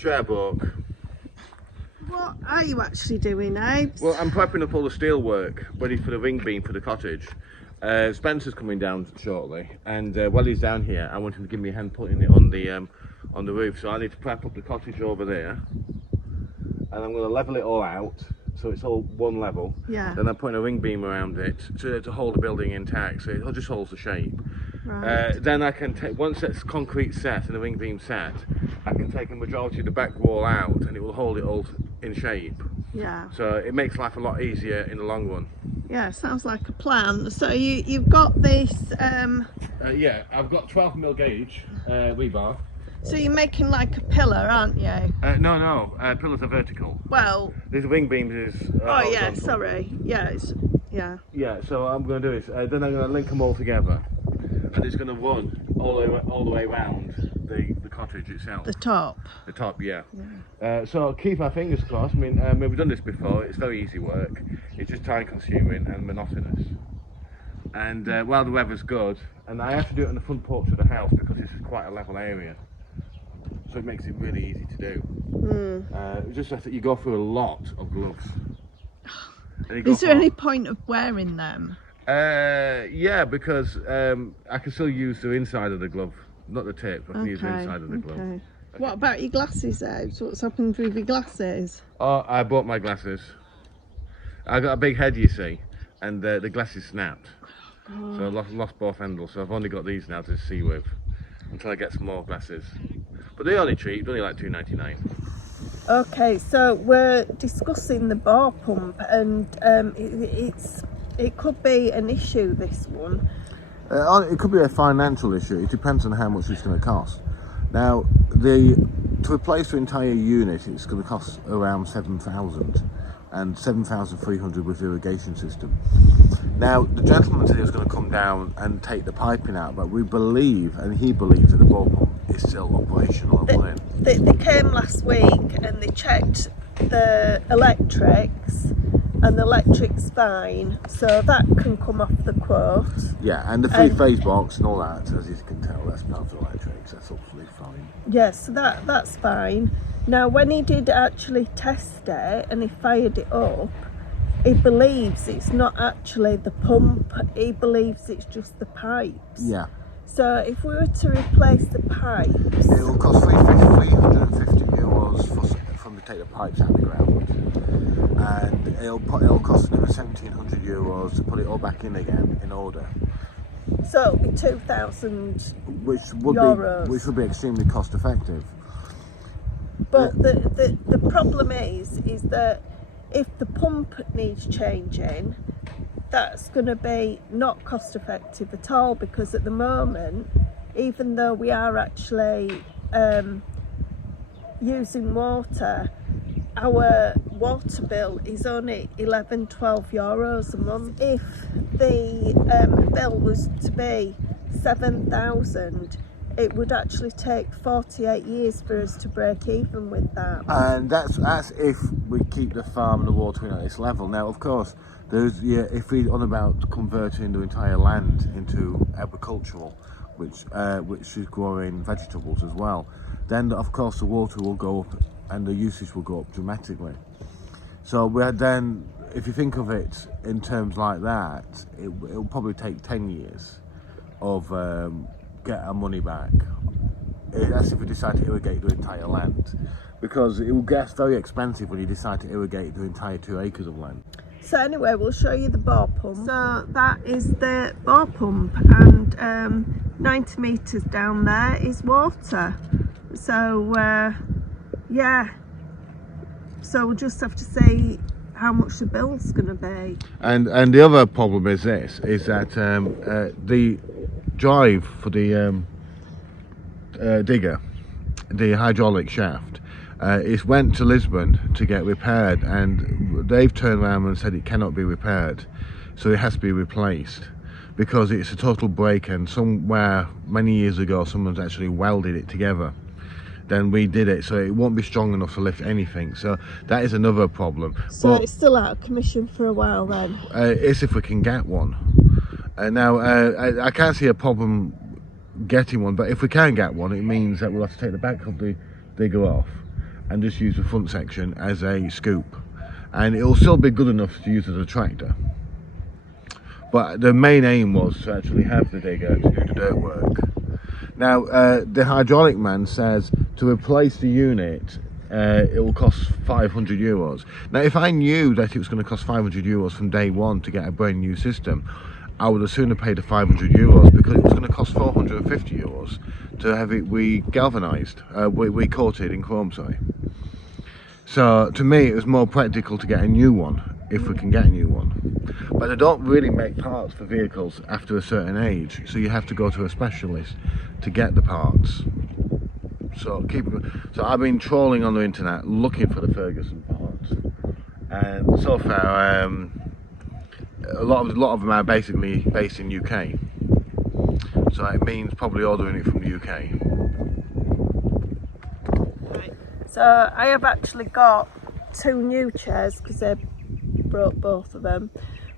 chair broke. What are you actually doing, Abe? Well, I'm prepping up all the steel work ready for the ring beam for the cottage. Spencer's coming down shortly, and while he's down here, I want him to give me a hand putting it on the roof. So I need to prep up the cottage over there, and I'm going to level it all out so it's all one level. Yeah. Then I'm putting a ring beam around it to hold the building intact, so it just holds the shape. Right. Then I can take, once it's concrete set and the ring beam set, I can take a majority of the back wall out, and it will hold it all in shape. Yeah. So it makes life a lot easier in the long run. Yeah, sounds like a plan. So you've got this. Yeah, I've got 12mm gauge rebar. So you're making like a pillar, aren't you? No, pillars are vertical. Well. This wing beam is. Oh yeah, horizontal. sorry. Yeah, yeah. Yeah, so what I'm going to do is then I'm going to link them all together, and it's going to run all the way around the cottage itself. The top. The top, yeah. So keep our fingers crossed. I mean, we've done this before. It's very easy work. It's just time consuming and monotonous. And while the weather's good, and I have to do it on the front porch of the house because this is quite a level area, so it makes it really easy to do. It's just that you go through a lot of gloves. Is there any point of wearing them? Yeah, because I can still use the inside of the glove, not the tip. I can use the inside of the glove. Okay. What about your glasses though? So what's happened with your glasses? Oh, I bought my glasses. I got a big head, you see, and the glasses snapped. Oh. So I lost both handles, so I've only got these now to see with until I get some more glasses. But they're only cheap, they're only like $2.99. Okay, so we're discussing the bar pump, and it could be an issue, this one. It could be a financial issue. It depends on how much it's going to cost. Now, to replace the entire unit, it's going to cost around $7,000, and $7,300 with the irrigation system. Now, the gentleman today is going to come down and take the piping out, but we believe, and he believes, that the ball pump is still operational and running. They came last week and they checked the electrics, and the electric's fine, so that can come off the quote. Yeah, and the three-phase box and all that, as you can tell, that's not for electrics, that's absolutely fine. Yeah, so that's fine. Now, when he did actually test it and he fired it up, he believes it's not actually the pump, he believes it's just the pipes. Yeah. So if we were to replace the pipes... It will cost €350 to take the pipes out of the ground. And it'll cost another €1,700 to put it all back in again in order. So it'll be 2,000 which would be extremely cost effective. But the problem is that if the pump needs changing, that's going to be not cost effective at all, because at the moment, even though we are actually using water, our water bill is only €11–12 a month. If the bill was to be 7,000, it would actually take 48 years for us to break even with that. And that's if we keep the farm and the watering at this level. Now, of course, if we're on about converting the entire land into agricultural, which is growing vegetables as well, then of course the water will go up and the usage will go up dramatically. So if you think of it in terms like that, it'll probably take 10 years of get our money back. That's if we decide to irrigate the entire land, because it will get very expensive when you decide to irrigate the entire 2 acres of land. So anyway, we'll show you the bore pump. So that is the bore pump, and 90 metres down there is water. So yeah, so we'll just have to see how much the bill's going to be. And the other problem is that the drive for the digger, the hydraulic shaft, it went to Lisbon to get repaired, and they've turned around and said it cannot be repaired, so it has to be replaced because it's a total break, and somewhere many years ago someone's actually welded it together. Then we did it, so it won't be strong enough to lift anything, so that is another problem. So it's still out of commission for a while then? It's if we can get one. Now I can't see a problem getting one, but if we can get one, it means that we'll have to take the back of the digger off and just use the front section as a scoop, and it'll still be good enough to use as a tractor. But the main aim was to actually have the digger to do the dirt work. Now, the hydraulic man says to replace the unit, it will cost €500. Now, if I knew that it was going to cost €500 from day one to get a brand new system, I would have sooner paid the €500 because it was going to cost €450 to have it re-galvanised, re-coated in chrome, sorry. So to me, it was more practical to get a new one, if we can get a new one. But they don't really make parts for vehicles after a certain age, so you have to go to a specialist to get the parts. So I've been trawling on the internet looking for the Ferguson parts, and so far a lot of them are basically based in UK. So it means probably ordering it from the UK. Right. So I have actually got 2 new chairs because they broke both of them.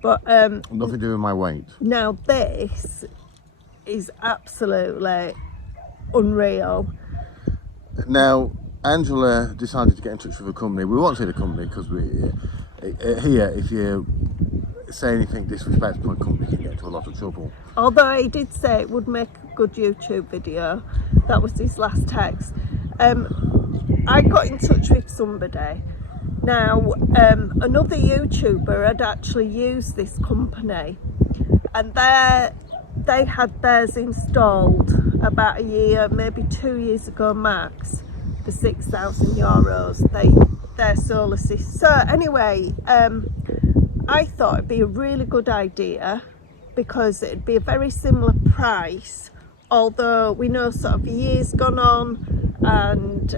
But nothing to do with my weight. Now this is absolutely unreal. Now Angela decided to get in touch with a company. We won't say the company because here, if you say anything disrespectful, a company can get into a lot of trouble. Although he did say it would make a good YouTube video. That was his last text. I got in touch with somebody. Now, another YouTuber had actually used this company, and they had theirs installed about a year, maybe 2 years ago max, for €6,000. Their solar system. So anyway, I thought it'd be a really good idea because it'd be a very similar price, although we know sort of a year's gone on, and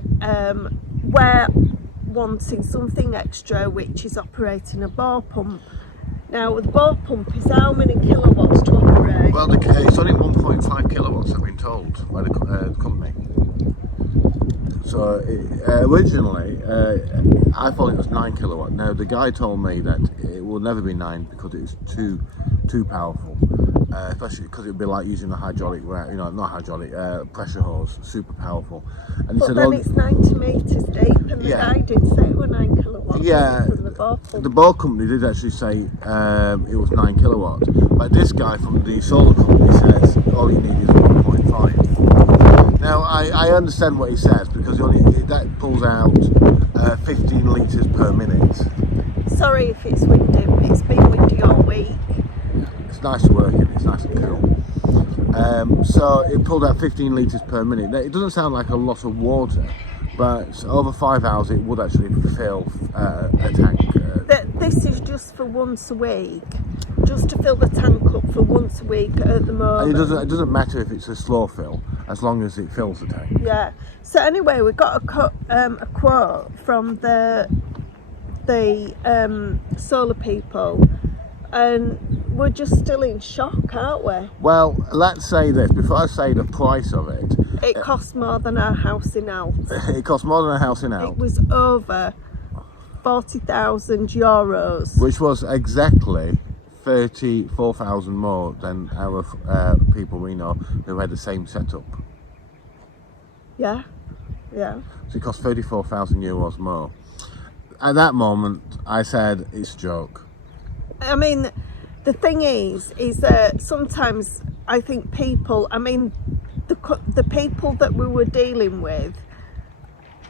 we're wanting something extra, which is operating a bore pump. Now the bore pump is how many kilowatts to operate? Well, it's only 1.5 kilowatts, I've been told by the company. So originally I thought it was 9 kilowatt. Now the guy told me that it will never be 9 because it's too powerful, especially because it would be like using a hydraulic, not hydraulic, pressure hose, super powerful. And he but said, then it's 90 metres deep, and the guy did say it was 9 kilowatts. Yeah, from the bore pump. The bore company did actually say it was 9 kilowatts, but this guy from the solar company says all you need is 1.5. Now I understand what he says because that pulls out 15 litres per minute. Sorry if it's windy, it's been windy all week. It's nice to work in, it's nice and cool. So it pulled out 15 litres per minute. Now, it doesn't sound like a lot of water, but over 5 hours it would actually fill a tank. This is just for once a week, just to fill the tank up for once a week at the moment. And it doesn't matter if it's a slow fill, as long as it fills the tank. Yeah. So anyway, we got a quote from the solar people, and we're just still in shock, aren't we? Well, let's say this before I say the price of it. It cost more than our house in Alt. It cost more than a house in Alt. It was over €40,000, which was exactly 34,000 more than our people we know who had the same setup. Yeah. So it cost €34,000 more. At that moment, I said it's a joke. I mean, the thing is that sometimes I think people, the people that we were dealing with,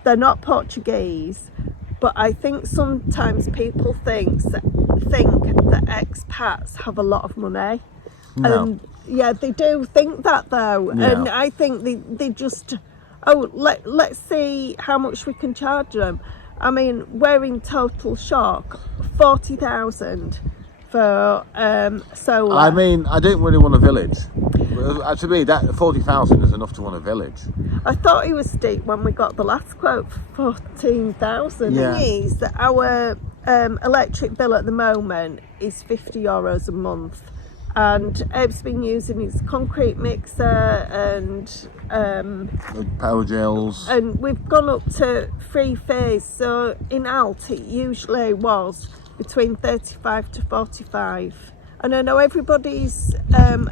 they're not Portuguese, but I think sometimes people think that expats have a lot of money. No. And yeah, they do think that though. No. And I think they just, let's see how much we can charge them. I mean, we're in total shock. 40,000 for solar. I mean, I didn't really want a village. To me, that 40,000 is enough to want a village. I thought it was steep when we got the last quote for 14,000. Yeah. The thing is that our electric bill at the moment is €50 a month, and Ebb's been using his concrete mixer and power gels, and we've gone up to 3-phase. So in Alt it usually was between 35 to 45, And I know everybody's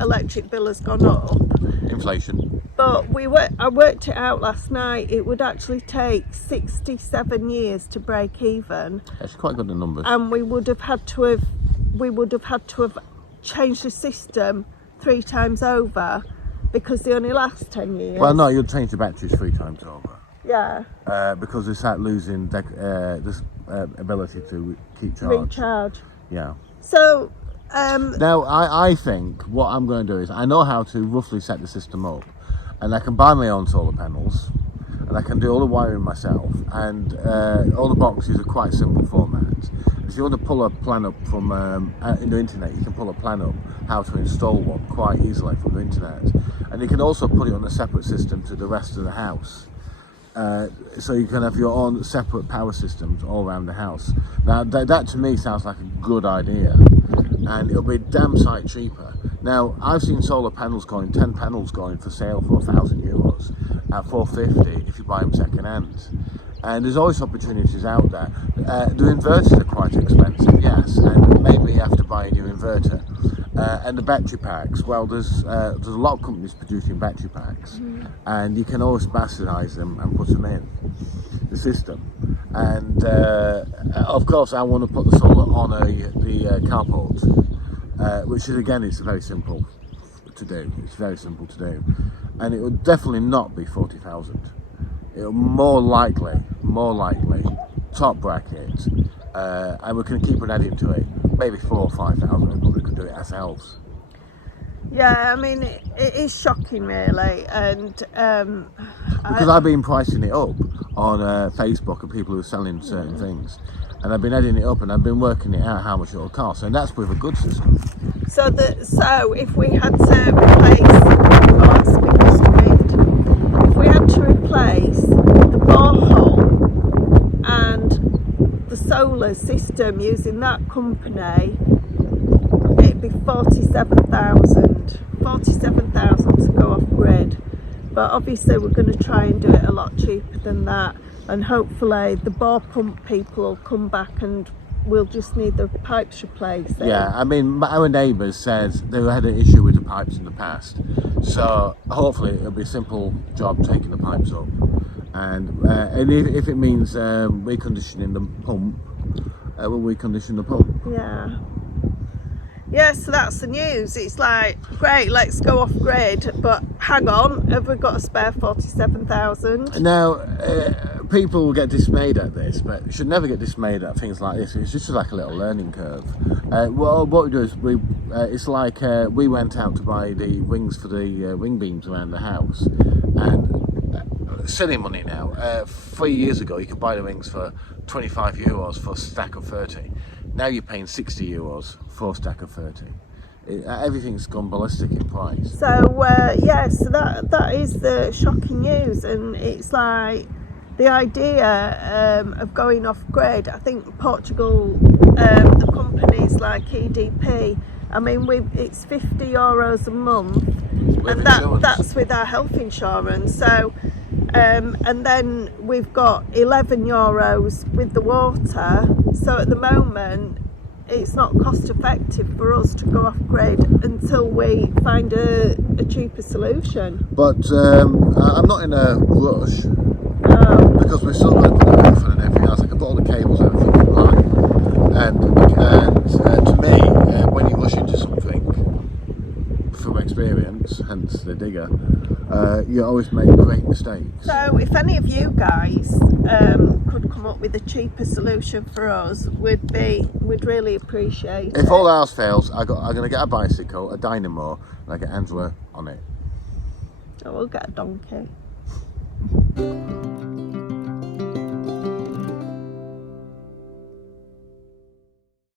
electric bill has gone up. Inflation. But I worked it out last night. It would actually take 67 years to break even. That's quite good, the numbers. And we would have had to have changed the system 3 times over, because they only last 10 years. Well, no, you'd change the batteries 3 times over. Yeah. Because they start losing this ability to keep charge. Recharge. Yeah. So. Now, I think what I'm going to do is I know how to roughly set the system up, and I can buy my own solar panels, and I can do all the wiring myself, and all the boxes are quite simple formats. If you want to pull a plan up from in the internet, you can pull a plan up how to install one quite easily from the internet, and you can also put it on a separate system to the rest of the house. So you can have your own separate power systems all around the house. Now that to me sounds like a good idea, and it'll be damn sight cheaper. Now I've seen solar panels 10 panels going for sale for €1,000 at $450 if you buy them second hand. And there's always opportunities out there. The inverters are quite expensive, yes, and maybe you have to buy a new inverter. And the battery packs, well, there's a lot of companies producing battery packs, and you can always bastardize them and put them in the system. And of course, I want to put the solar on the carport, which is, again, it's very simple to do. It's very simple to do, and it would definitely not be 40,000. It'll more likely top bracket, and we can keep on adding to it. Maybe 4,000 or 5,000. We probably could do it ourselves. Yeah, I mean, it is shocking, really, and because I've been pricing it up on Facebook of people who are selling certain things, and I've been adding it up, and I've been working it out how much it'll cost, and that's with a good system. So if we had to replace, if we had to replace the borehole and the solar system using that company, it'd be 47,000 to go off grid. But obviously we're going to try and do it a lot cheaper than that, and hopefully the bore pump people will come back and we'll just need the pipes replaced. Yeah, I mean, our neighbours said they had an issue with the pipes in the past, so hopefully it'll be a simple job taking the pipes up, and if it means reconditioning the pump, we'll recondition the pump. Yeah, so that's the news. It's like, great, let's go off grid, but hang on, have we got a spare 47,000? Now, people will get dismayed at this, but you should never get dismayed at things like this. It's just like a little learning curve. What we do is it's like we went out to buy the rings for the ring beams around the house, and silly money now. 3 years ago, you could buy the rings for €25 for a stack of 30. Now you're paying €60 for a stack of 30. Everything's gone ballistic in price. So so that is the shocking news, and it's like the idea of going off grid. I think Portugal, the companies like EDP, I mean, it's €50 a month, and that's with our health insurance. So and then we've got €11 with the water. So at the moment, it's not cost effective for us to go off grid until we find a cheaper solution. But I'm not in a rush, because we're still going to put the roof and everything else. I can put all the cables and everything in line, and to me, when you rush into something, from experience, hence the digger, you always make great mistakes. So if any of you guys could come up with a cheaper solution for us, we'd really appreciate it. If all else fails, I'm going to get a bicycle, a dynamo, and I get Angela on it. So we'll get a donkey.